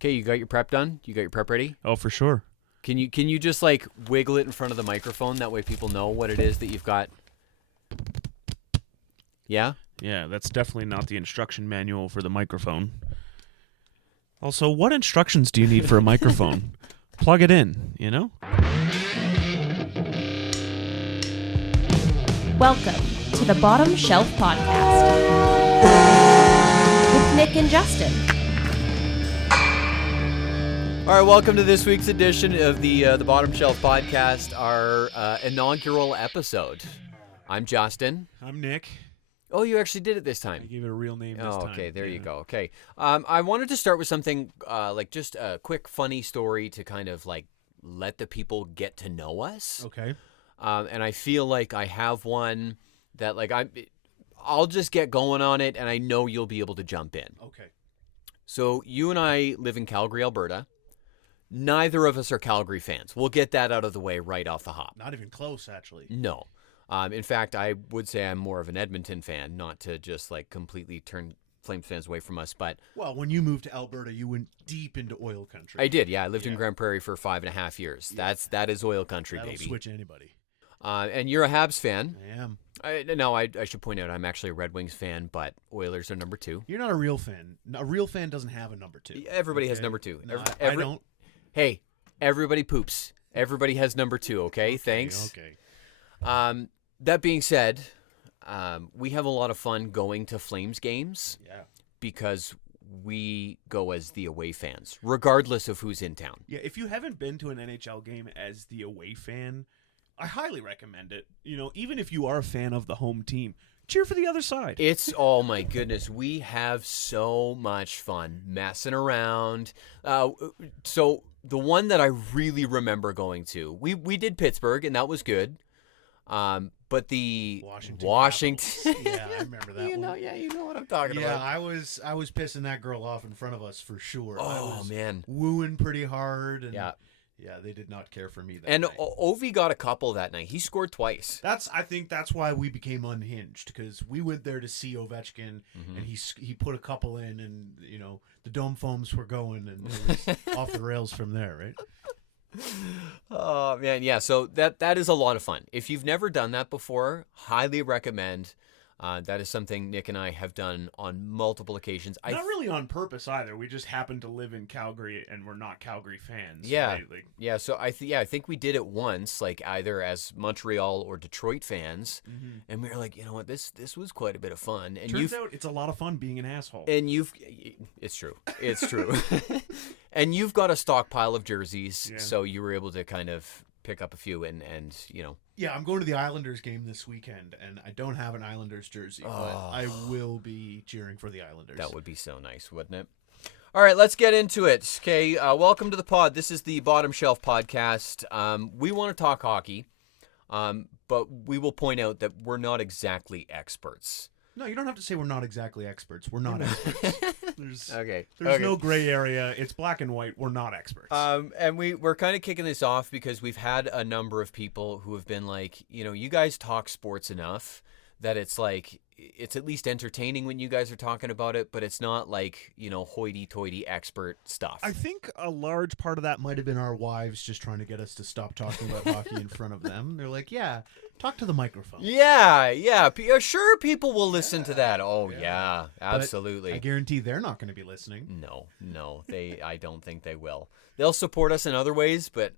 Okay, you got your prep done? You got your prep ready? Oh, for sure. Can you just like wiggle it in front of the microphone? That way people know what it is that you've got. Yeah? Yeah, that's definitely not the instruction manual for the microphone. Also, what instructions do you need for a microphone? Plug it in, you know? Welcome to the Bottom Shelf Podcast with Nick and Justin. All right, welcome to this week's edition of the Bottom Shelf Podcast, our inaugural episode. I'm Justin. I'm Nick. Oh, you actually did it this I time. gave it a real name this time. Okay, there you go. Okay. I wanted to start with something like just a quick funny story to kind of like let the people get to know us. Okay. And I feel like I have one that like I'll just get going on it and I know you'll be able to jump in. Okay. So you and I live in Calgary, Alberta. Neither of us are Calgary fans. We'll get that out of the way right off the hop. Not even close, actually. No. In fact, I would say I'm more of an Edmonton fan, not to just like completely turn Flames fans away from us, but... Well, when you moved to Alberta, you went deep into oil country. I did, yeah. I lived in Grand Prairie for 5.5 years. Yeah. That is oil country, That'll baby. switch anybody. And you're a Habs fan. I am. I should point out I'm actually a Red Wings fan, but Oilers are number 2. You're not a real fan. A real fan doesn't have a number 2. Everybody has number 2. No, I don't. Hey, everybody poops. Everybody has number 2, okay? Thanks. Okay. That being said, we have a lot of fun going to Flames games Yeah. because we go as the away fans, regardless of who's in town. Yeah, if you haven't been to an NHL game as the away fan, I highly recommend it. You know, even if you are a fan of the home team, cheer for the other side. Oh my goodness, we have so much fun messing around. So the one that I really remember going to, we did Pittsburgh and that was good. But the Washington. Yeah, I remember that one. You know what I'm talking Yeah, about. I was pissing that girl off in front of us for sure. I Oh was man. wooing pretty hard, and Yeah. they did not care for me that And night. Ovi got a couple that night. He scored twice. I think that's why we became unhinged, because we went there to see Ovechkin, and he put a couple in, and the dome foams were going, and it was off the rails from there, right? Oh man, yeah. So that is a lot of fun. If you've never done that before, highly recommend. That is something Nick and I have done on multiple occasions. Not really on purpose either. We just happen to live in Calgary, and we're not Calgary fans. Yeah, right? yeah. So I think we did it once, like either as Montreal or Detroit fans, and we were like, you know what, this was quite a bit of fun. And Turns out it's a lot of fun being an asshole. It's true, it's true. And you've got a stockpile of jerseys, Yeah. so you were able to kind of pick up a few and Yeah, I'm going to the Islanders game this weekend, and I don't have an Islanders jersey, but I will be cheering for the Islanders. That would be so nice, wouldn't it? All right, let's get into it. Okay, welcome to the pod. This is the Bottom Shelf Podcast. We want to talk hockey, but we will point out that we're not exactly experts. No, you don't have to say we're not exactly experts. We're not experts. There's no gray area. It's black and white. We're not experts. And we're kind of kicking this off because we've had a number of people who have been like, you guys talk sports enough that it's like, it's at least entertaining when you guys are talking about it, but it's not like, hoity-toity expert stuff. I think a large part of that might have been our wives just trying to get us to stop talking about hockey in front of them. They're like, yeah, talk to the microphone. Yeah. Sure, people will listen to that. Oh, yeah, absolutely. But I guarantee they're not going to be listening. No, I don't think they will. They'll support us in other ways, but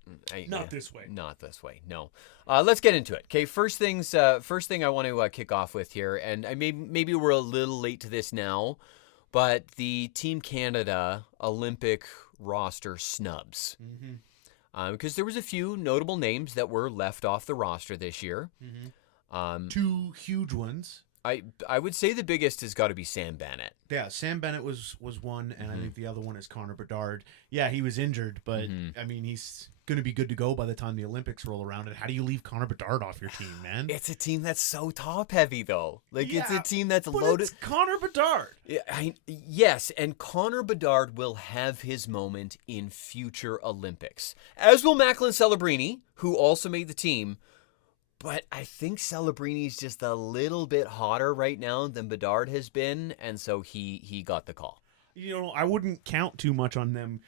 Not this way. Not this way. No. Let's get into it. Okay. First thing I want to kick off with here, and maybe we're a little late to this now, but the Team Canada Olympic roster snubs. Because there was a few notable names that were left off the roster this year. Two huge ones. I would say the biggest has got to be Sam Bennett. Yeah, Sam Bennett was one, and I think the other one is Connor Bedard. Yeah, he was injured, but I mean, he's going to be good to go by the time the Olympics roll around. And how do you leave Connor Bedard off your team, man? It's a team that's so top heavy, though. It's a team that's loaded. It's Connor Bedard. Yes, and Connor Bedard will have his moment in future Olympics, as will Macklin Celebrini, who also made the team. But I think Celebrini's just a little bit hotter right now than Bedard has been, and so he got the call. I wouldn't count too much on them,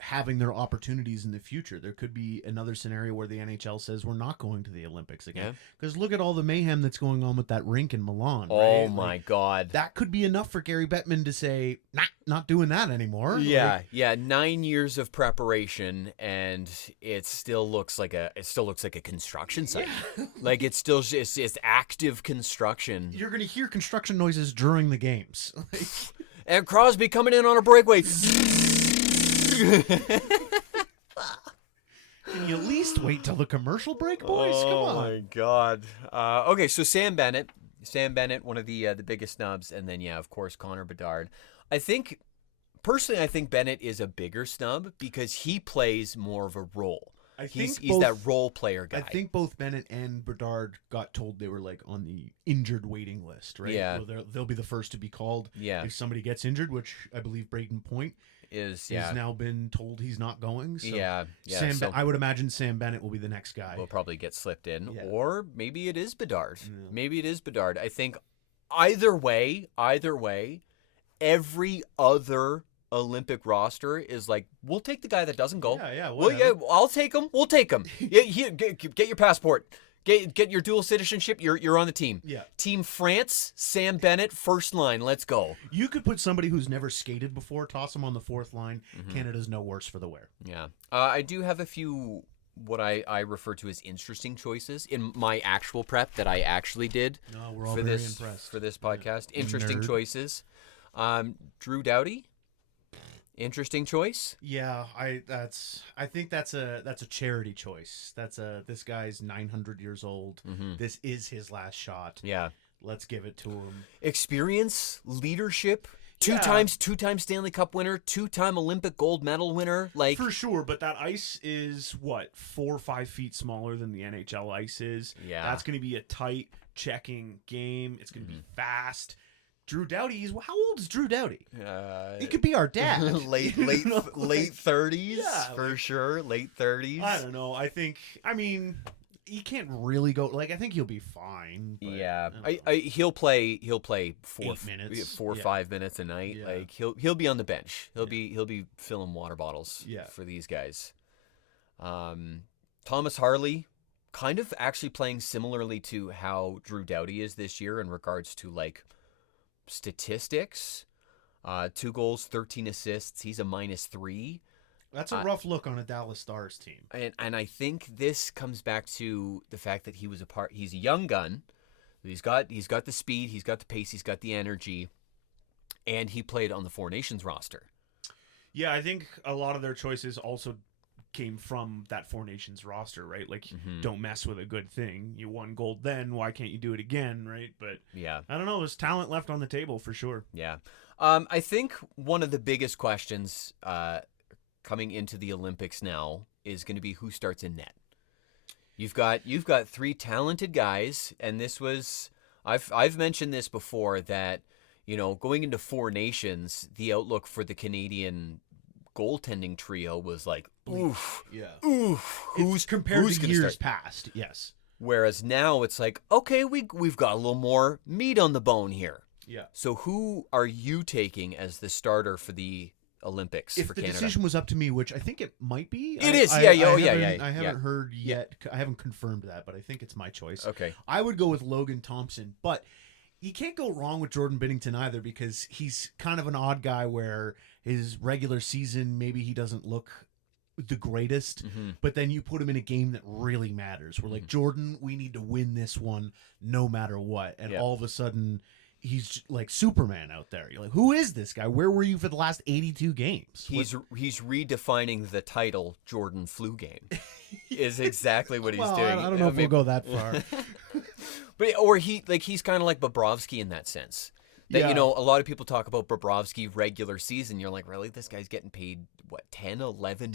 having their opportunities in the future. There could be another scenario where the NHL says we're not going to the Olympics again. Because look at all the mayhem that's going on with that rink in Milan. Oh, right? my God. That could be enough for Gary Bettman to say, nah, not doing that anymore. Yeah, 9 years of preparation, and it still looks like a construction site. Like it's active construction. You're going to hear construction noises during the games. And Crosby coming in on a breakaway. Can you at least wait till the commercial break, boys? Come on. Oh my God. Okay, so Sam Bennett, one of the biggest snubs, and then of course Connor Bedard. I think Bennett is a bigger snub because he plays more of a role. He's that role player guy. I think both Bennett and Bedard got told they were like on the injured waiting list, right? Yeah. So they'll be the first to be called if somebody gets injured, which I believe Braden Point has now been told he's not going. So I would imagine Sam Bennett will be the next guy. Will probably get slipped in, or maybe it is Bedard. Yeah. Maybe it is Bedard. I think either way, every other Olympic roster is like, we'll take the guy that doesn't go. I'll take him. We'll take him. Get your passport. Get your dual citizenship. You're on the team. Yeah. Team France, Sam Bennett, first line. Let's go. You could put somebody who's never skated before, toss them on the fourth line. Mm-hmm. Canada's no worse for the wear. Yeah. I do have a few what I refer to as interesting choices in my actual prep that I actually did we're all for very this impressed. for this podcast. Interesting Nerd. choices. Drew Doughty. Interesting choice. Yeah, I think that's a charity choice. This guy's 900 years old. Mm-hmm. This is his last shot. Yeah. Let's give it to him. Experience, leadership, two times Stanley Cup winner, 2-time Olympic gold medal winner. Like for sure, but that ice is 4 or 5 feet smaller than the NHL ice is. Yeah. That's going to be a tight checking game. It's going to be fast. Drew Doughty, how old is Drew Doughty? He could be our dad. late 30s for sure. Late 30s. I don't know. He can't really go. I think he'll be fine. But he'll play 8 minutes, 4 or 5 minutes a night. Yeah. Like he'll be on the bench. He'll be filling water bottles. For these guys. Thomas Harley, kind of actually playing similarly to how Drew Doughty is this year in regards to statistics. 2 goals, 13 assists. He's a -3. That's a rough look on a Dallas Stars team. And I think this comes back to the fact that he's a young gun. He's got the speed, he's got the pace, he's got the energy, and he played on the Four Nations roster. Yeah, I think a lot of their choices also came from that Four Nations roster, right? Don't mess with a good thing. You won gold then, why can't you do it again, right? But I don't know, there's talent left on the table for sure. Yeah. I think one of the biggest questions coming into the Olympics now is going to be who starts in net. You've got 3 talented guys, and this was I've mentioned this before that going into Four Nations, the outlook for the Canadian goaltending trio was like, oof, who's compared to years start? Past? Yes. Whereas now it's like, okay, we've got a little more meat on the bone here. Yeah. So who are you taking as the starter for the Olympics for Canada? If the decision was up to me, which I think it might be. It is. I haven't heard yet. I haven't confirmed that, but I think it's my choice. Okay. I would go with Logan Thompson, but you can't go wrong with Jordan Binnington either because he's kind of an odd guy where his regular season, maybe he doesn't look the greatest, but then you put him in a game that really matters. We're like, Jordan, we need to win this one no matter what. And all of a sudden, he's like Superman out there. You're like, who is this guy? Where were you for the last 82 games? He's redefining the title Jordan Flu Game is exactly what he's doing. I don't know if we'll go that far. But he's kind of like Bobrovsky in that sense. That a lot of people talk about Bobrovsky regular season. You're like, really? This guy's getting paid what, 10, 11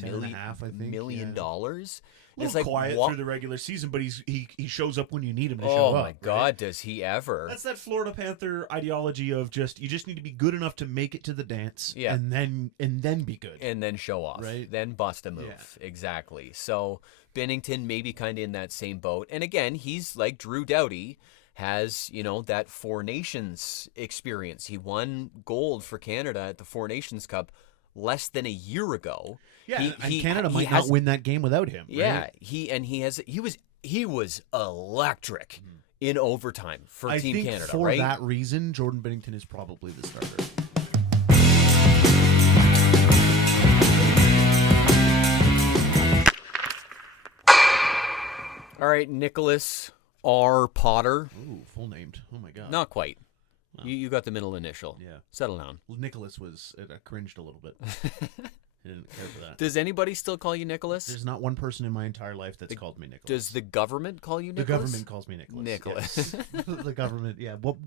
million dollars? It's like quiet through the regular season, but he shows up when you need him to show up. Oh my God, right? Does he ever? That's that Florida Panther ideology of you just need to be good enough to make it to the dance, and then be good, and then show off, right? Then bust a move, exactly. So Binnington maybe kind of in that same boat, and again, he's like Drew Doughty, has, that Four Nations experience. He won gold for Canada at the Four Nations Cup less than a year ago. Yeah, and Canada might not win that game without him. Yeah, right? he was electric in overtime for Team think Canada. For right? that reason, Jordan Binnington is probably the starter. All right, Nicholas R. Potter. Ooh, full named. Oh my god. Not quite. You got the middle initial. Yeah. Settle down. Nicholas was. I cringed a little bit. I didn't care for that. Does anybody still call you Nicholas? There's not one person in my entire life that's called me Nicholas. Does the government call you Nicholas? The government calls me Nicholas. Nicholas. Yes. The government, yeah. Well,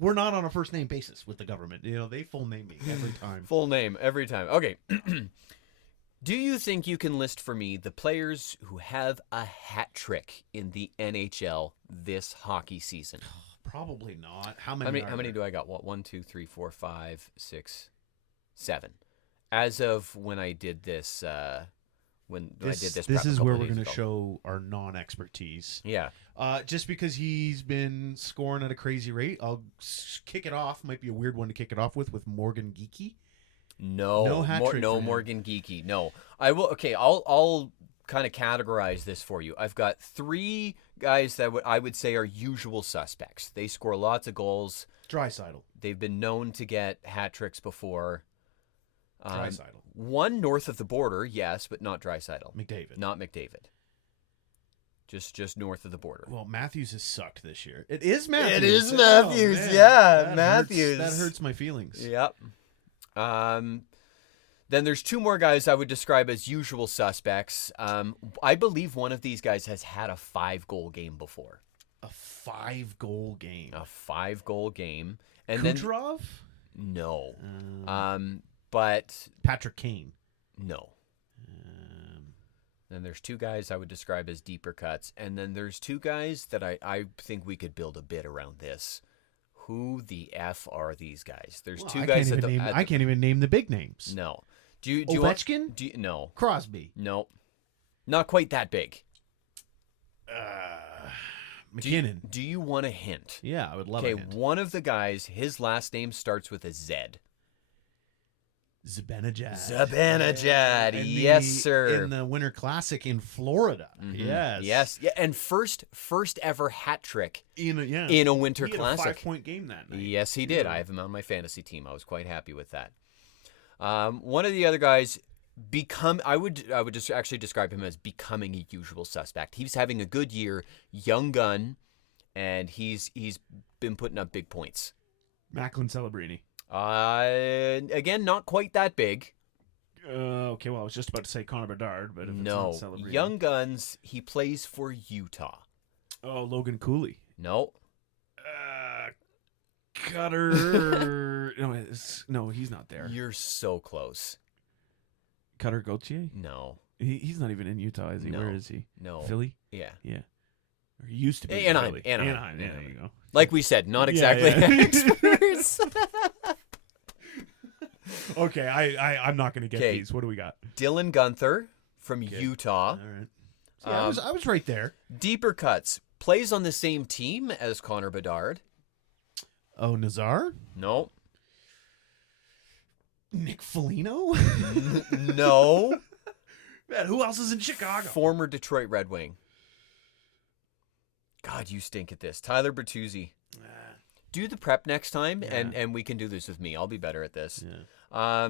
we're not on a first name basis with the government. They full name me every time. Full name every time. Okay. Do you think you can list for me the players who have a hat trick in the NHL this hockey season? Probably not. How many? How many do I got? What? 1, 2, 3, 4, 5, 6, 7. As of when I did this, I did this. This is where we're going to show our non-expertise. Yeah. Just because he's been scoring at a crazy rate, I'll kick it off. Might be a weird one to kick it off with Morgan Geekie. No hat trick for him. Morgan Geekie. No, I will. Okay, I'll kind of categorize this for you. I've got 3 guys that I would say are usual suspects. They score lots of goals. Draisaitl. They've been known to get hat tricks before. Draisaitl. One north of the border, yes, but not Draisaitl. McDavid. Not McDavid. Just north of the border. Well, Matthews has sucked this year. It is Matthews. It is Matthews. Man. Yeah, That Matthews. That hurts my feelings. Yep. Then there's 2 more guys I would describe as usual suspects. I believe one of these guys has had a 5-goal game before. A 5-goal game. A 5-goal game. And Kucherov? Then no. But Patrick Kane. No. Then there's 2 guys I would describe as deeper cuts, and then there's 2 guys that I think we could build a bit around this. Who the F are these guys? There's 2 guys I can't even name the big names. No. Do you Ovechkin? No. Crosby. No. Not quite that big. McKinnon. Do you want a hint? Yeah, I would love a hint. Okay, one of the guys, his last name starts with a Z. Zibanejad. Yes, sir. In the Winter Classic in Florida. Mm-hmm. Yes. Yeah, and first ever hat trick in a Winter Classic. He had a 5-point game that night. Yes, he did. I have him on my fantasy team. I was quite happy with that. One of the other guys I would just actually describe him as becoming a usual suspect. He's having a good year, young gun, and he's been putting up big points. Macklin Celebrini. Again, not quite that big. Okay, well, I was just about to say Connor Bedard, but if it's No, not Celebrini. young guns. He plays for Utah. Oh, Logan Cooley. No. Cutter. No, he's not there. You're so close. Cutter Gauthier? No. He's not even in Utah, is he? No. Where is he? No. Philly? Yeah. Yeah. Or he used to be Anaheim. Philly. Anaheim. Yeah, there you go. Like we said, not exactly experts. Okay, I'm not going to get 'Kay. these. What do we got? Dylan Gunther from Utah. All right. See, I was right there. Deeper cuts. Plays on the same team as Connor Bedard. Oh, Nazar? No. Nick Foligno? No. Man, who else is in Chicago? Former Detroit Red Wing. God, you stink at this. Tyler Bertuzzi. Do the prep next time, and we can do this with me. I'll be better at this. Yeah.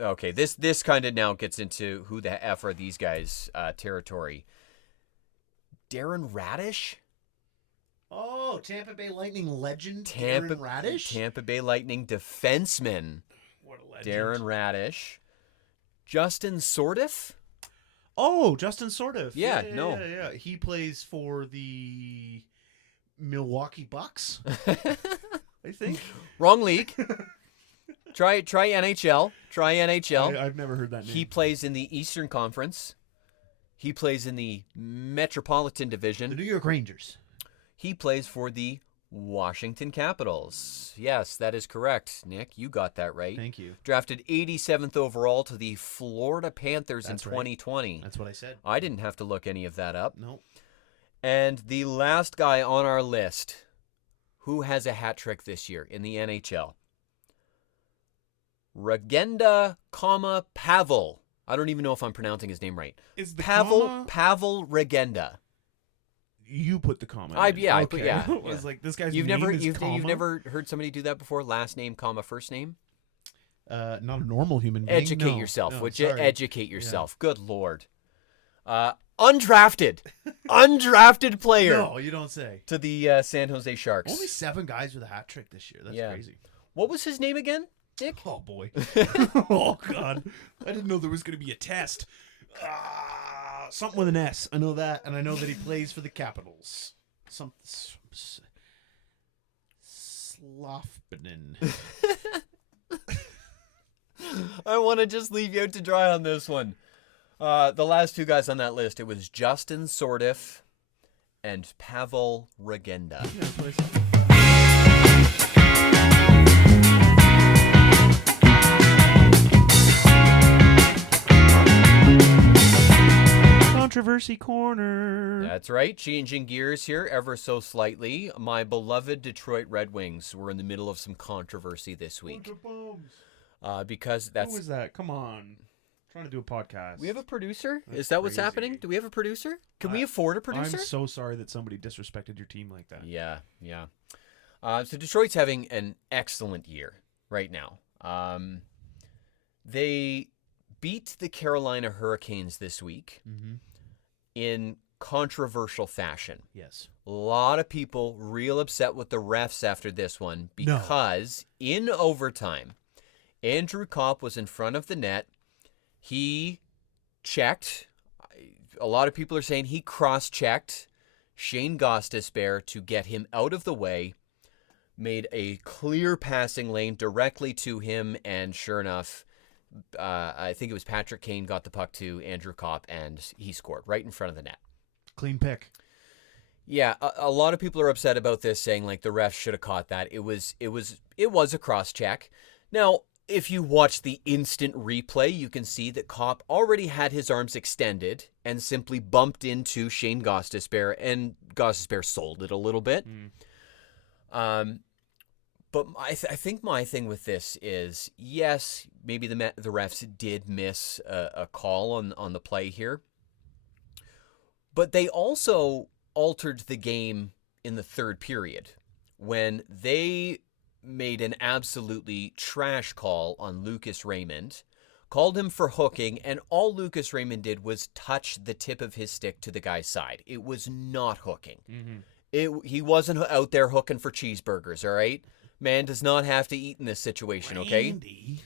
Okay, this kind of now gets into who the F are these guys territory. Darren Radish? Oh, Tampa Bay Lightning legend Darren Radish? Tampa Bay Lightning defenseman. What a legend. Darren Radish. Justin Sordiff? Oh, Justin Sordiff. Yeah. He plays for the Milwaukee Bucks, I think. Wrong league. Try NHL. Try NHL. I've never heard that name. He plays in the Eastern Conference. He plays in the Metropolitan The Division. New York Rangers. He plays for the Washington Capitals. Yes, that is correct, Nick. You got that right. Thank you. Drafted 87th overall to the Florida Panthers That's in right. 2020. That's what I said. I didn't have to look any of that up. No. And the last guy on our list, who has a hat trick this year in the NHL. Regenda, Pavel. I don't even know if I'm pronouncing his name right. Is the Pavel Regenda. You put the comma. I okay. put yeah. I was like, this guy's You've name never is you've comma? never heard somebody do that before? Last name, first name? Not a normal human being. Educate yourself, would you? sorry. Educate yourself. Yeah. Good Lord. Undrafted player. No, you don't say. To the San Jose Sharks. Only 7 guys with a hat trick this year. That's crazy. What was his name again, Nick? Oh, boy. Oh, God. I didn't know there was going to be a test. Something with an S. I know that, and I know that he plays for the Capitals. Slofbenen. I want to just leave you out to dry on this one. The last 2 guys on that list, it was Justin Sordiff and Pavel Regenda. Yeah, please. Controversy Corner. That's right. Changing gears here ever so slightly. My beloved Detroit Red Wings were in the middle of some controversy this week. Because that's... Who was that? Come on. I'm trying to do a podcast. We have a producer? That's Is that what's crazy. happening? Do we have a producer? Can we afford a producer? I'm so sorry that somebody disrespected your team like that. Yeah. So Detroit's having an excellent year right now. They beat the Carolina Hurricanes this week in controversial fashion. Yes. A lot of people real upset with the refs after this one because in overtime, Andrew Kopp was in front of the net. He checked. A lot of people are saying he cross-checked Shane Gostisbehere to get him out of the way, made a clear passing lane directly to him, and sure enough, I think it was Patrick Kane got the puck to Andrew Kopp, and he scored right in front of the net. Clean pick. Yeah, a lot of people are upset about this, saying like the refs should have caught that. It was a cross-check. Now, if you watch the instant replay, you can see that Kopp already had his arms extended and simply bumped into Shane Gostisbehere, and Gostisbehere sold it a little bit. But I think my thing with this is, yes, maybe the refs did miss a call on the play here, but they also altered the game in the third period when they made an absolutely trash call on Lucas Raymond, called him for hooking, and all Lucas Raymond did was touch the tip of his stick to the guy's side. It was not hooking. He wasn't out there hooking for cheeseburgers, all right? Man does not have to eat in this situation, okay? Randy.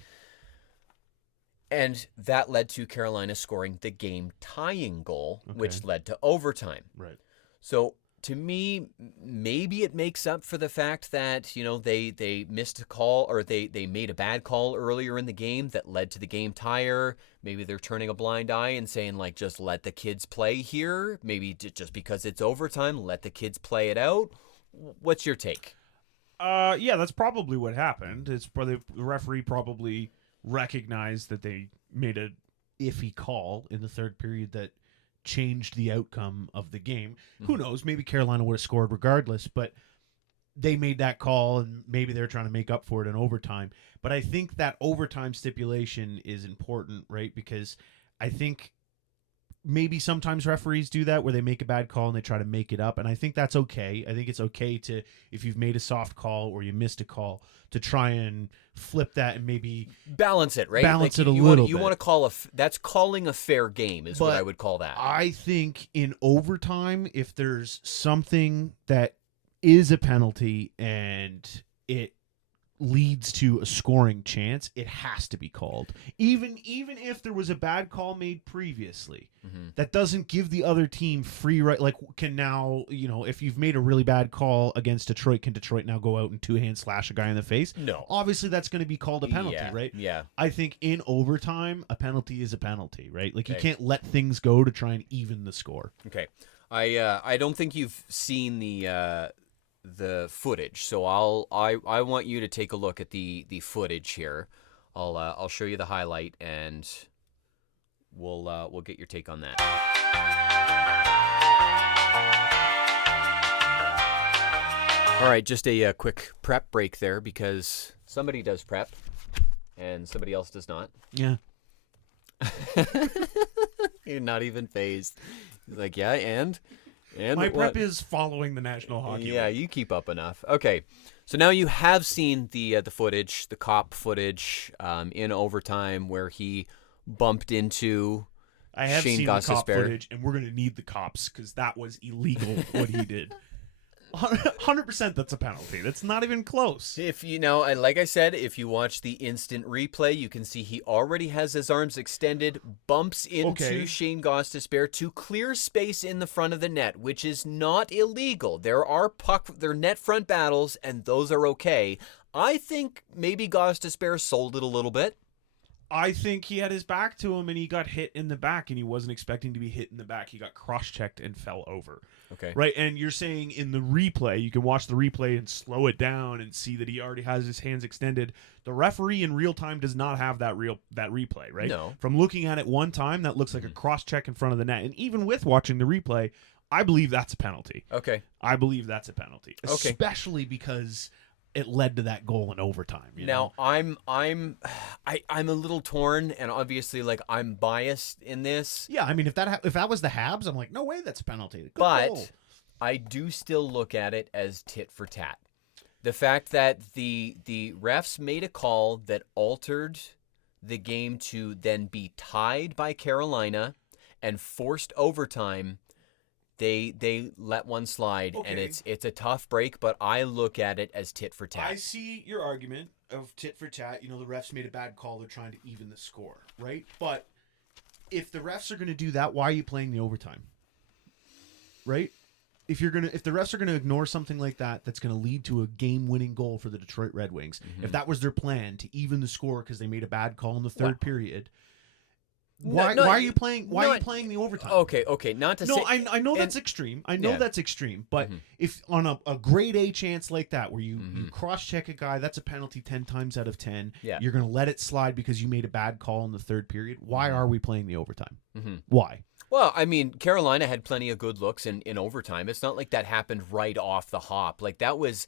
And that led to Carolina scoring the game-tying goal, which led to overtime. Right. So, to me, maybe it makes up for the fact that, you know, they missed a call, or they made a bad call earlier in the game that led to the game tire. Maybe they're turning a blind eye and saying, like, just let the kids play here. Maybe just because it's overtime, let the kids play it out. What's your take? Yeah, that's probably what happened. It's probably the referee probably recognized that they made a iffy call in the third period that changed the outcome of the game. Who knows? Maybe Carolina would have scored regardless, but they made that call, and maybe they're trying to make up for it in overtime. But I think that overtime stipulation is important, right? Because I think maybe sometimes referees do that where they make a bad call and they try to make it up, and I think that's okay. I think it's okay to, if you've made a soft call or you missed a call, to try and flip that and maybe balance it, right? Balance like it a little bit. You want to call that's calling a fair game is what I would call that. I think in overtime, if there's something that is a penalty and it leads to a scoring chance, it has to be called. Even if there was a bad call made previously, that doesn't give the other team free right. Like, can now, you know, if you've made a really bad call against Detroit, can Detroit now go out and two-hand slash a guy in the face? No. Obviously, that's going to be called a penalty, right? Yeah. I think in overtime, a penalty is a penalty, right? Like, you can't let things go to try and even the score. Okay. I don't think you've seen the footage, so I want you to take a look at the footage here. I'll show you the highlight, and we'll get your take on that. All right, just a quick prep break there because somebody does prep and somebody else does not. Yeah. You're not even phased. He's like, yeah, and My what? prep is following the National Hockey Yeah, League. you keep up enough. Okay, so now you have seen the footage, the cop footage in overtime where he bumped into I have Shane seen the cop Gostisbehere. footage, and we're going to need the cops because that was illegal what he did. 100% that's a penalty. That's not even close. If you know, and like I said, if you watch the instant replay, you can see he already has his arms extended, bumps into Okay. Shane Gostisbehere to clear space in the front of the net, which is not illegal. There are net front battles, and those are okay. I think maybe Gostisbehere sold it a little bit. I think he had his back to him, and he got hit in the back, and he wasn't expecting to be hit in the back. He got cross-checked and fell over. Okay. Right, and you're saying in the replay, you can watch the replay and slow it down and see that he already has his hands extended. The referee in real time does not have that replay, right? No. From looking at it one time, that looks like a cross-check in front of the net. And even with watching the replay, I believe that's a penalty. Okay. I believe that's a penalty. Okay. Especially because it led to that goal in overtime. You know? Now I'm a little torn, and obviously, like, I'm biased in this. Yeah, I mean, if that was the Habs, I'm like, no way, that's a penalty. Good But goal. I do still look at it as tit for tat. The fact that the refs made a call that altered the game to then be tied by Carolina and forced overtime, they let one slide, and Okay. it's a tough break, but I look at it as tit for tat. I see your argument of tit for tat. You know, the refs made a bad call. They're trying to even the score, right? But if the refs are going to do that, why are you playing the overtime? Right? If the refs are gonna ignore something like that, that's gonna lead to a game-winning goal for the Detroit Red Wings. If that was their plan to even the score because they made a bad call in the third period, why are you playing? Why are you playing the overtime? Okay, not to say. I know that's extreme. I know that's extreme. But if on a grade A chance like that, where you cross-check a guy, that's a penalty 10 times out of 10. Yeah. You're gonna let it slide because you made a bad call in the third period. Why are we playing the overtime? Mm-hmm. Why? Well, I mean, Carolina had plenty of good looks in overtime. It's not like that happened right off the hop. Like that was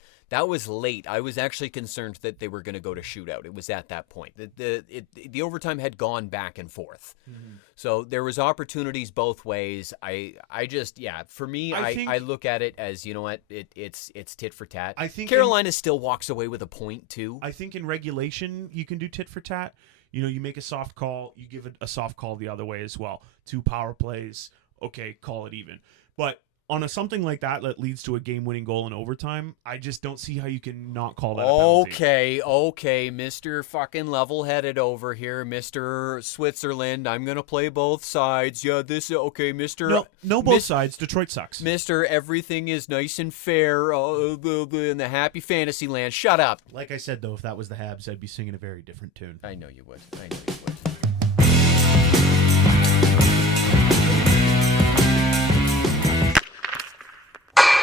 late. I was actually concerned that they were going to go to shootout. It was at that point. The overtime had gone back and forth. Mm-hmm. So there was opportunities both ways. I just for me, I look at it as, you know what, it's tit for tat. I think Carolina still walks away with a point too. I think in regulation you can do tit for tat. You know, you make a soft call, you give it a soft call the other way as well. 2 power plays, okay, call it even. But on something like that leads to a game-winning goal in overtime, I just don't see how you can not call that a penalty. Okay, Mr. fucking level-headed over here, Mr. Switzerland. I'm going to play both sides. Yeah, Mr. No, both sides. Detroit sucks. Mr. Everything is nice and fair in the happy fantasy land. Shut up. Like I said, though, if that was the Habs, I'd be singing a very different tune. I know you would.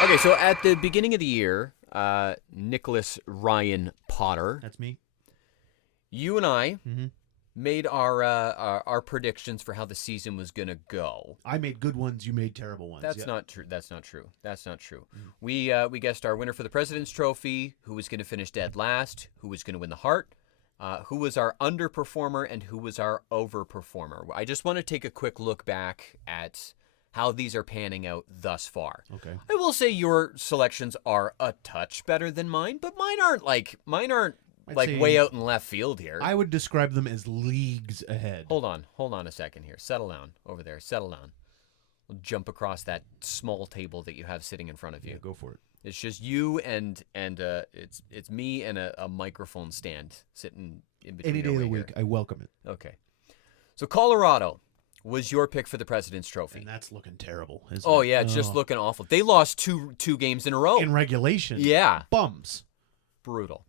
Okay, so at the beginning of the year, Nicholas Ryan Potter, That's me. you and I made our predictions for how the season was going to go. I made good ones. You made terrible ones. That's not true. That's not true. We guessed our winner for the President's Trophy, who was going to finish dead last, who was going to win the Hart, who was our underperformer, and who was our overperformer. I just want to take a quick look back at how these are panning out thus far. Okay. I will say your selections are a touch better than mine, but mine aren't I'd say way out in left field here. I would describe them as leagues ahead. Hold on a second here. Settle down over there. Settle down. We'll jump across that small table that you have sitting in front of you. Yeah, go for it. It's just you and it's me and a microphone stand sitting in between. Any day of the week, I welcome it. Okay. So Colorado was your pick for the President's Trophy. And that's looking terrible, isn't Oh it? yeah, it's just looking awful. They lost two games in a row. In regulation. Yeah. Bums. Brutal.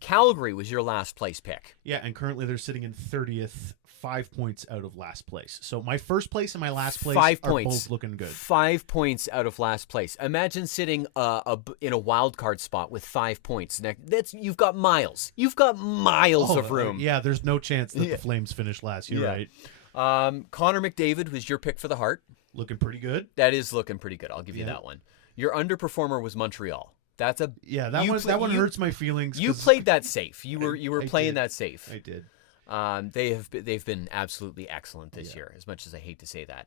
Calgary was your last place pick. Yeah, and currently they're sitting in 30th, 5 points out of last place. So my first place and my last place 5 are points. both looking good. 5 points out of last place. Imagine sitting in a wild card spot with 5 points. You've got miles. You've got miles of room. Yeah, there's no chance that the Flames finish last. You're right. Connor McDavid was your pick for the Hart. Looking pretty good. That is looking pretty good. I'll give you that one. Your underperformer was Montreal. That's a that one hurts my feelings. You played that safe. You were playing that safe. I did. They've been absolutely excellent this year. As much as I hate to say that.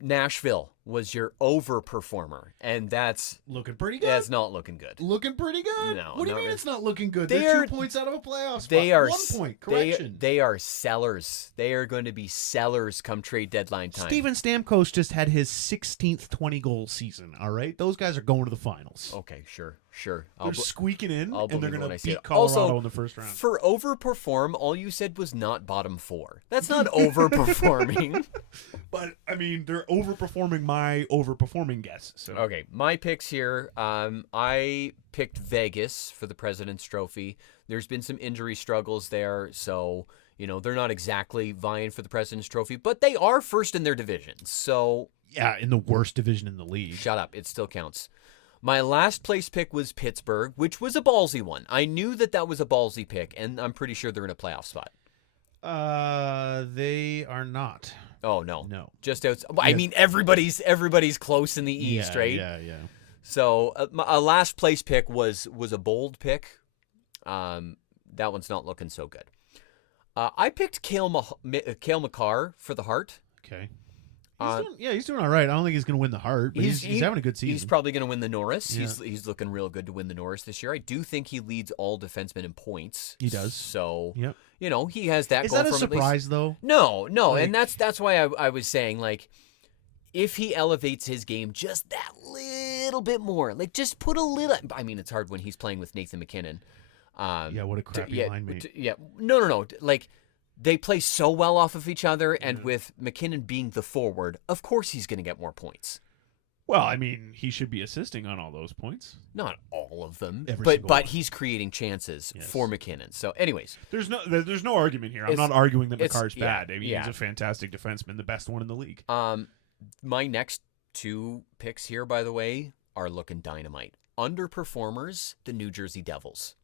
Nashville was your overperformer, and that's looking pretty good. That's not looking good. Looking pretty good. No, what do you mean really. it's not looking good? They're 2 points out of a playoff spot. They are 1 point. Correction. They are sellers. They are going to be sellers come trade deadline time. Steven Stamkos just had his 16th 20-goal season. All right, those guys are going to the finals. Okay, sure. They're squeaking in, I'll and they're believe going when I to see beat it. Colorado Also, in the first round. For overperform, all you said was not bottom 4. That's not overperforming. But I mean, they're overperforming my overperforming guess. So Okay, my picks here. I picked Vegas for the President's Trophy. There's been some injury struggles there, so they're not exactly vying for the President's Trophy, but they are first in their division. So yeah, in the worst division in the league. Shut up, it still counts. My last place pick was Pittsburgh, which was a ballsy one. I knew that was a ballsy pick, and I'm pretty sure they're in a playoff spot. They are not. Oh no, no, just outside. I mean, everybody's close in the East, right? Yeah. So a last place pick was a bold pick. That one's not looking so good. I picked Cale Makar for the Hart. Okay. He's doing all right. I don't think he's going to win the Hart, but he's having a good season. He's probably going to win the Norris. Yeah. He's looking real good to win the Norris this year. I do think he leads all defensemen in points. He does. So, yep. He has that. Is goal that a from surprise though? No, and that's why I was saying, like, if he elevates his game just that little bit more, like just put a little. I mean, it's hard when he's playing with Nathan McKinnon. What a crappy line mate. No. Like, they play so well off of each other, and with McKinnon being the forward, of course he's going to get more points. Well, I mean, he should be assisting on all those points. Not all of them, but he's creating chances for McKinnon. So, anyways, there's no argument here. I'm not arguing that Makar's bad. I mean, he's a fantastic defenseman, the best one in the league. My next 2 picks here, by the way, are looking dynamite. Underperformers, the New Jersey Devils.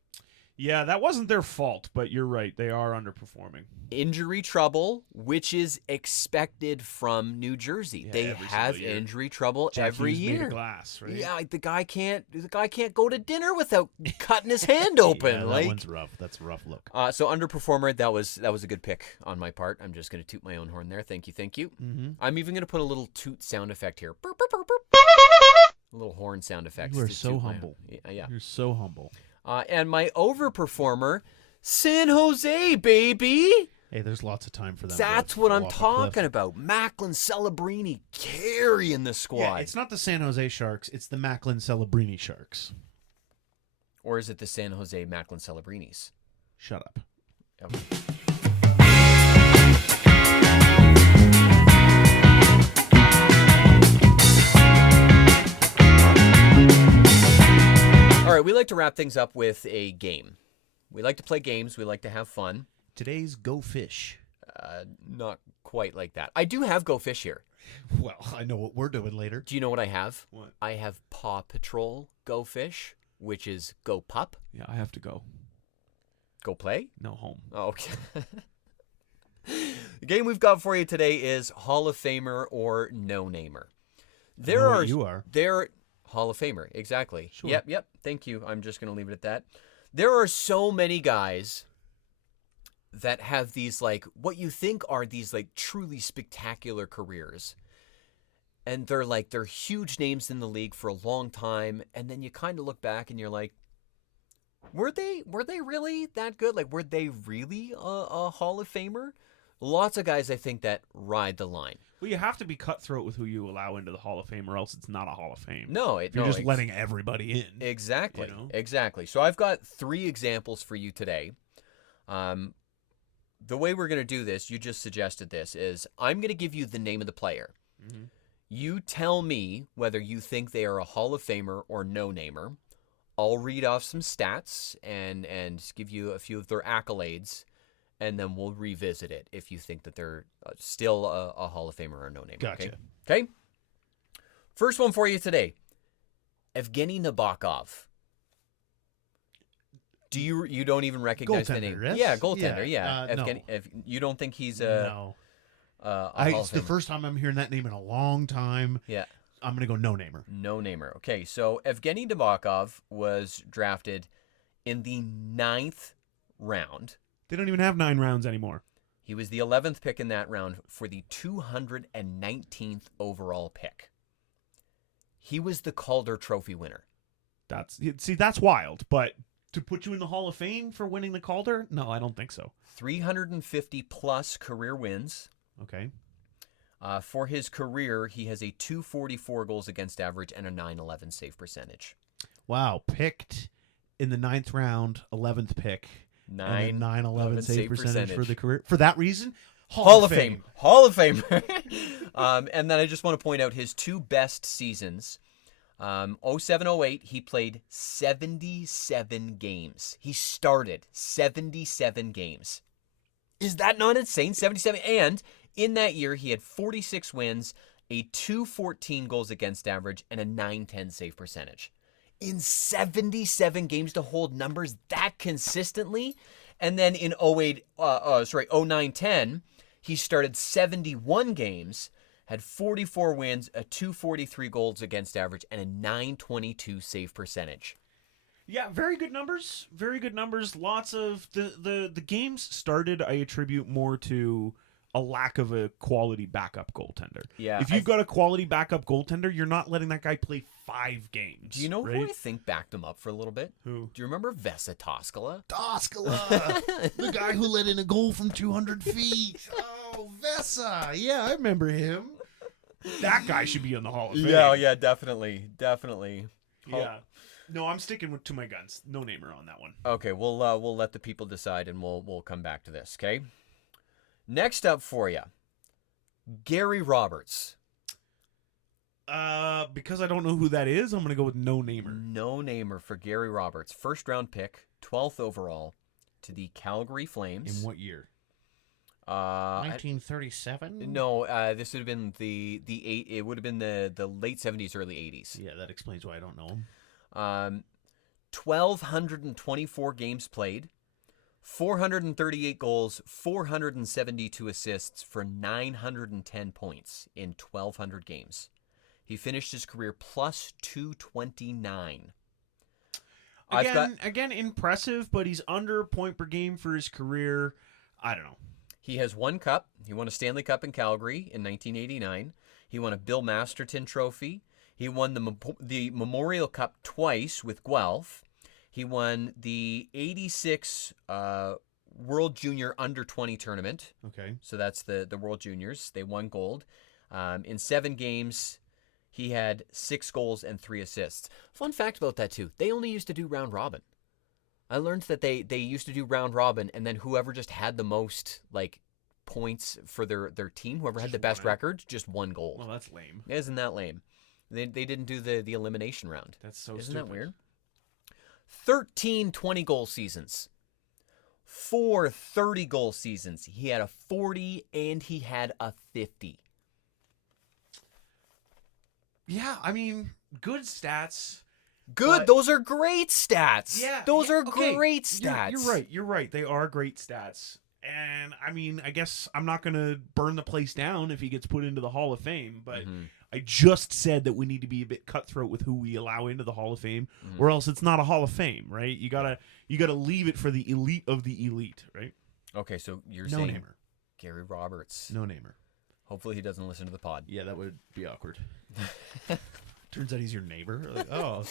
Yeah, that wasn't their fault, but you're right. They are underperforming. Injury trouble, which is expected from New Jersey. Yeah, they have injury trouble every year. Made of glass, right? Yeah, the guy can't go to dinner without cutting his hand open. That one's rough. That's a rough look. So underperformer, that was a good pick on my part. I'm just going to toot my own horn there. Thank you. Mm-hmm. I'm even going to put a little toot sound effect here. Burp, burp, burp, burp. A little horn sound effect. You are so humble. Yeah. You're so humble. And my overperformer, San Jose, baby. Hey, there's lots of time for them. That's what I'm talking about. Macklin Celebrini carrying the squad. Yeah, it's not the San Jose Sharks. It's the Macklin Celebrini Sharks. Or is it the San Jose Macklin Celebrinis? Shut up. Okay. All right, we like to wrap things up with a game. We like to play games. We like to have fun. Today's Go Fish. Not quite like that. I do have Go Fish here. Well, I know what we're doing later. Do you know what I have? What? I have Paw Patrol Go Fish, which is Go Pup. Yeah, I have to go. Go play? No, home. Oh, okay. The game we've got for you today is Hall of Famer or No Namer. You are. Hall of Famer, exactly. Sure. Yep. Thank you. I'm just going to leave it at that. There are so many guys that have these, like, what you think are these, like, truly spectacular careers. And they're huge names in the league for a long time. And then you kind of look back and you're like, were they really that good? Like, were they really a Hall of Famer? Lots of guys, I think, that ride the line. Well, you have to be cutthroat with who you allow into the Hall of Fame, or else it's not a Hall of Fame. No, you're just letting everybody in. Exactly. You know? Exactly. So I've got 3 examples for you today. The way we're going to do this, you just suggested this, is I'm going to give you the name of the player. Mm-hmm. You tell me whether you think they are a Hall of Famer or no-namer. I'll read off some stats and give you a few of their accolades, and then we'll revisit it if you think that they're still a Hall of Famer or a no-namer. Gotcha. Okay? First one for you today. Evgeny Nabokov. Do you don't even recognize the name? Yes? Yeah, goaltender. Yeah. No. You don't think he's no. a Hall It's of the Famer? first time I'm hearing that name in a long time. Yeah. I'm going to go no-namer. No-namer. Okay, so Evgeny Nabokov was drafted in the 9th round. They don't even have 9 rounds anymore. He was the 11th pick in that round for the 219th overall pick. He was the Calder Trophy winner. That's wild, but to put you in the Hall of Fame for winning the Calder? No, I don't think so. 350 plus career wins. Okay. For his career, he has a 244 goals against average and a 911 save percentage. Wow, picked in the 9th round, 11th pick. 911 save percentage for the career. For that reason, Hall of Fame. Hall of Fame. And then I just want to point out his 2 best seasons. 07-08, he played 77 games. He started 77 games. Is that not insane? 77. And in that year, he had 46 wins, a 214 goals against average, and a 910 save percentage. In 77 games to hold numbers that consistently. And then in 09-10, he started 71 games, had 44 wins, a 243 goals against average, and a 922 save percentage. Yeah, very good numbers. Very good numbers. Lots of the games started, I attribute more to a lack of a quality backup goaltender. Yeah. If you've got a quality backup goaltender, you're not letting that guy play 5 games. Do you know right? who I think backed him up for a little bit? Who? Do you remember Vesa Toskala? Toskala, the guy who let in a goal from 200 feet. Oh, Vesa. Yeah, I remember him. That guy should be in the Hall of Fame. Yeah, definitely. Yeah. No, I'm sticking to my guns. No namer on that one. Okay, we'll let the people decide, and we'll come back to this. Okay. Next up for you, Gary Roberts. Because I don't know who that is, I'm gonna go with no namer. No namer for Gary Roberts. 1st round pick, 12th overall, to the Calgary Flames. In what year? 1937? No, this would have been the eight. It would have been the late 70s, early 80s. Yeah, that explains why I don't know him. 1,224 games played, 438 goals, 472 assists for 910 points in 1,200 games. He finished his career plus 229. Again, impressive, but he's under point per game for his career. I don't know. He has 1 cup. He won a Stanley Cup in Calgary in 1989. He won a Bill Masterton Trophy. He won the Memorial Cup twice with Guelph. He won the 86 World Junior Under-20 tournament. Okay. So that's the World Juniors. They won gold. In 7 games, he had 6 goals and 3 assists. Fun fact about that, too. They only used to do round robin. I learned that they used to do round robin, and then whoever just had the most points for their team, whoever had the best record, just won gold. Well, that's lame. Isn't that lame? They didn't do the elimination round. That's so Isn't stupid. that weird? 13 20-goal seasons. 4 30-goal seasons. He had a 40 and he had a 50. Yeah, I mean, good stats. Good. Those are great stats. Yeah. Those are okay. great stats. You're right. They are great stats. And, I mean, I guess I'm not going to burn the place down if he gets put into the Hall of Fame, but I just said that we need to be a bit cutthroat with who we allow into the Hall of Fame, or else it's not a Hall of Fame, right? You gotta leave it for the elite of the elite, right? Okay, so you're No saying namer. Gary Roberts. No namer. Hopefully he doesn't listen to the pod. Yeah, that would be awkward. Turns out he's your neighbor. Oh,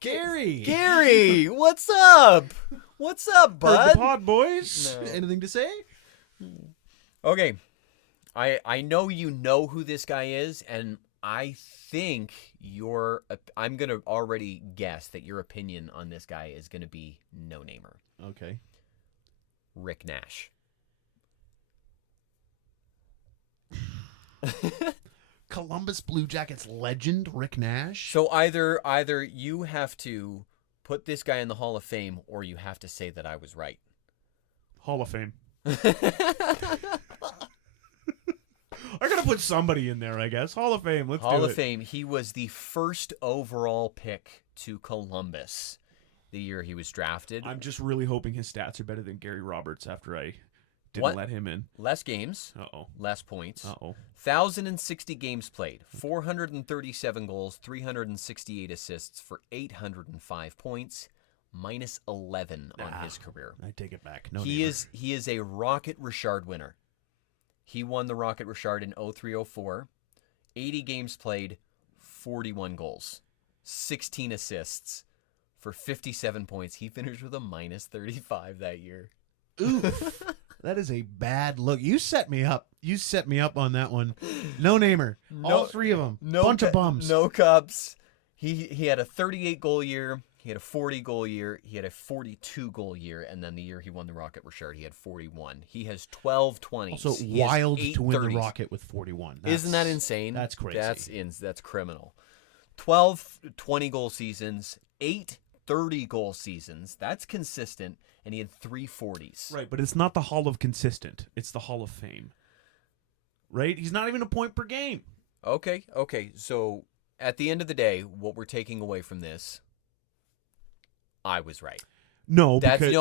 Gary! Gary, what's up? What's up, bud? Heard the pod, boys. No. Anything to say? Okay, I know you know who this guy is, and I think I'm gonna already guess that your opinion on this guy is gonna be no namer. Okay. Rick Nash. Columbus Blue Jackets legend Rick Nash. So either you have to put this guy in the Hall of Fame, or you have to say that I was right. Hall of Fame. I gotta put somebody in there, I guess. Hall of Fame. Let's do it. Hall of Fame. He was the 1st overall pick to Columbus the year he was drafted. I'm just really hoping his stats are better than Gary Roberts after I didn't let him in. Less games. Uh-oh. Less points. Uh-oh. 1,060 games played. 437 goals, 368 assists for 805 points. Minus 11 on his career. I take it back. No, he is a Rocket Richard winner. He won the Rocket Richard in 03-04. 80 games played, 41 goals, 16 assists for 57 points. He finished with a minus 35 that year. Oof. That is a bad look. You set me up. You set me up on that one. No namer. All three of them. Bunch of bums. No cups. He had a 38 goal year. He had a 40 goal year. He had a 42 goal year. And then the year he won the Rocket Richard, he had 41. He has 12 20s. Also wild to win the Rocket with 41. Isn't that insane? That's crazy. That's criminal. 12 20-goal seasons, 8 30-goal seasons. That's consistent. And he had 3 40s. Right, but it's not the Hall of Consistent. It's the Hall of Fame. Right? He's not even a point per game. Okay. So at the end of the day, what we're taking away from this, I was right. No, that's because,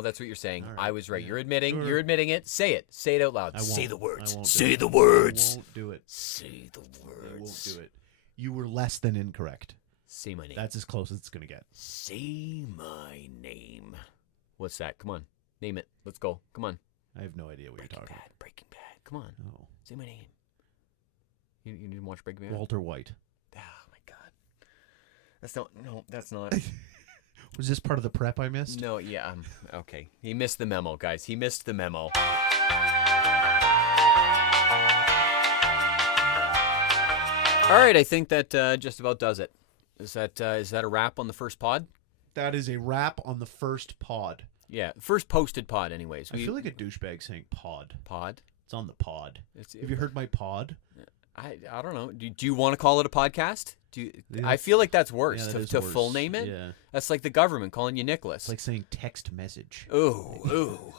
that's what you're saying. Right. I was right. Yeah. You're admitting it. Say it out loud. I won't. Say the words. I won't Say do the it. words. I won't do it. Say the words. I won't do it. You were less than incorrect. Say my name. That's as close as it's going to get. Say my name. What's that? Come on. Name it. Let's go. Come on. I have no idea what you're talking about. Breaking Bad. Come on. No. Say my name. You didn't watch Breaking Bad? Walter White. Oh, my God. That's not. Was this part of the prep I missed? No, yeah. Okay. He missed the memo, guys. He missed the memo. All right, I think that just about does it. Is that a wrap on the first pod? That is a wrap on the first pod. Yeah, first posted pod anyways. I feel like a douchebag saying pod. Pod? It's on the pod. Have you heard my pod? I don't know. Do you want to call it a podcast? Yeah. I feel like that's worse Yeah, that is to worse. full name it. Yeah. That's like the government calling you Nicholas. It's like saying text message. Ooh.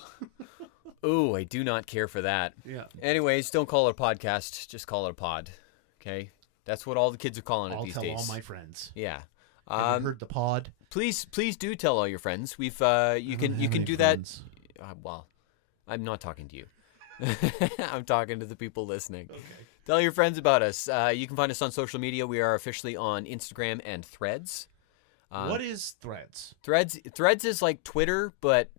Ooh, I do not care for that. Yeah. Anyways, don't call it a podcast. Just call it a pod. Okay? That's what all the kids are calling it these days. I'll tell all my friends. Yeah. Have you heard the pod? Please do tell all your friends. You can do that. Well, I'm not talking to you. I'm talking to the people listening. Okay. Tell your friends about us. You can find us on social media. We are officially on Instagram and Threads. What is Threads? Threads is like Twitter, but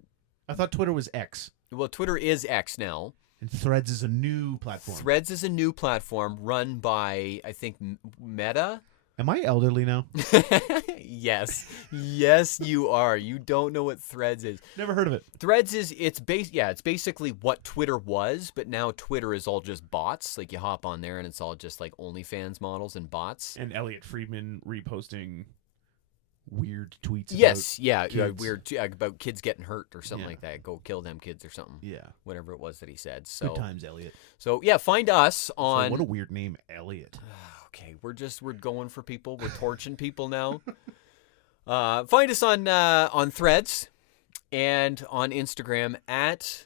I thought Twitter was X. Well, Twitter is X now. And Threads is a new platform. Threads is a new platform run by, I think, Meta. Am I elderly now? Yes, you are. You don't know what Threads is. Never heard of it. Threads is it's basically what Twitter was, but now Twitter is all just bots. Like you hop on there and it's all just like OnlyFans models and bots. And Elliot Friedman reposting weird tweets. Yes, about weird about kids getting hurt or something like that. Go kill them kids or something. Yeah, whatever it was that he said. So good times, Elliot. So yeah, find us on. So what a weird name, Elliot. Okay, we're going for people. We're torching people now. Find us on Threads and on Instagram at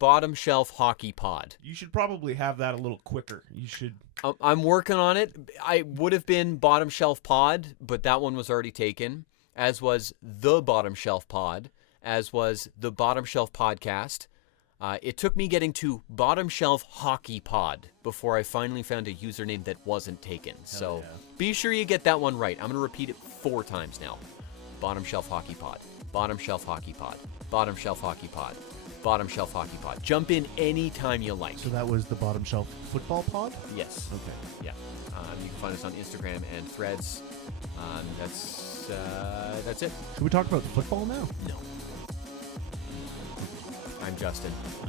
Bottom Shelf Hockey Pod. You should probably have that a little quicker. You should. I'm working on it. I would have been Bottom Shelf Pod, but that one was already taken. As was the Bottom Shelf Pod. As was the Bottom Shelf Podcast. It took me getting to Bottom Shelf Hockey Pod before I finally found a username that wasn't taken. So be sure you get that one right. I'm going to repeat it 4 times now. Bottom Shelf Hockey Pod. Bottom Shelf Hockey Pod. Bottom Shelf Hockey Pod. Bottom Shelf Hockey Pod. Jump in anytime you like. So that was the Bottom Shelf Football Pod? Yes. Okay. Yeah. You can find us on Instagram and Threads. That's it. Should we talk about football now? No. I'm Justin. I'm